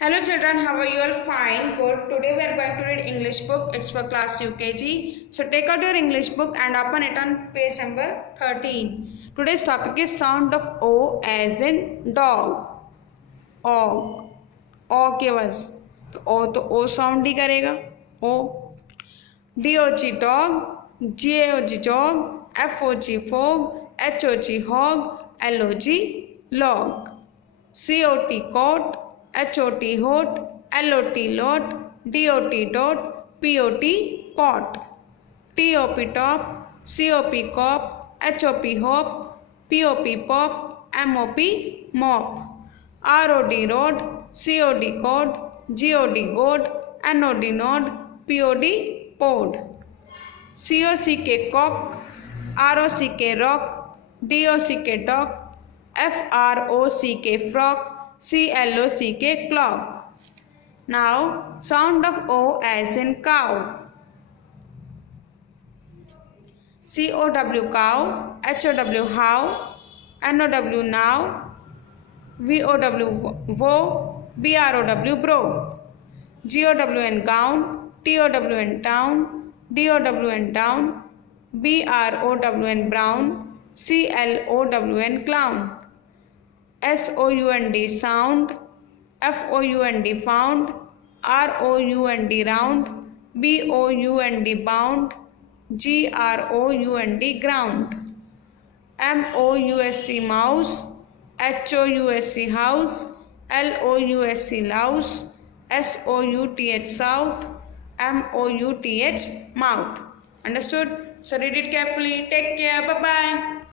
Hello children, how are you all? Fine, good. Today we are going to read English book. It's for class UKG. So take out your English book and open it on page number 13. Today's topic is sound of O as in dog. Og. O के बस तो O sound ही करेगा. O. D-O-G dog, G-A-O-G jog, F-O-G fog, H-O-G hog, L-O-G log. C-O-T coat, H-O-T hot, L-O-T lot, D-O-T dot, P-O-T pot. T-O-P top, C-O-P cop, H-O-P hop, P-O-P pop, M-O-P mop. R-O-D rod, C-O-D cod, G-O-D god, N-O-D nod, P-O-D pod. C-O-C-K cock, R-O-C-K rock, D-O-C-K dock, F-R-O-C-K frock, C-L-O-C-K clock. Now sound of O as in cow. C-O-W cow, H-O-W how, N-O-W now, V-O-W wo, B-R-O-W bro. G-O-W-N gown, T-O-W-N town, D-O-W-N down, B-R-O-W-N brown, C-L-O-W-N clown. S-O-U-N-D sound, F-O-U-N-D found, R-O-U-N-D round, B-O-U-N-D bound, G-R-O-U-N-D ground. M-O-U-S-E mouse, H-O-U-S-E house, L-O-U-S-E louse, S-O-U-T-H south, M-O-U-T-H mouth. Understood? So read it carefully. Take care. Bye-bye.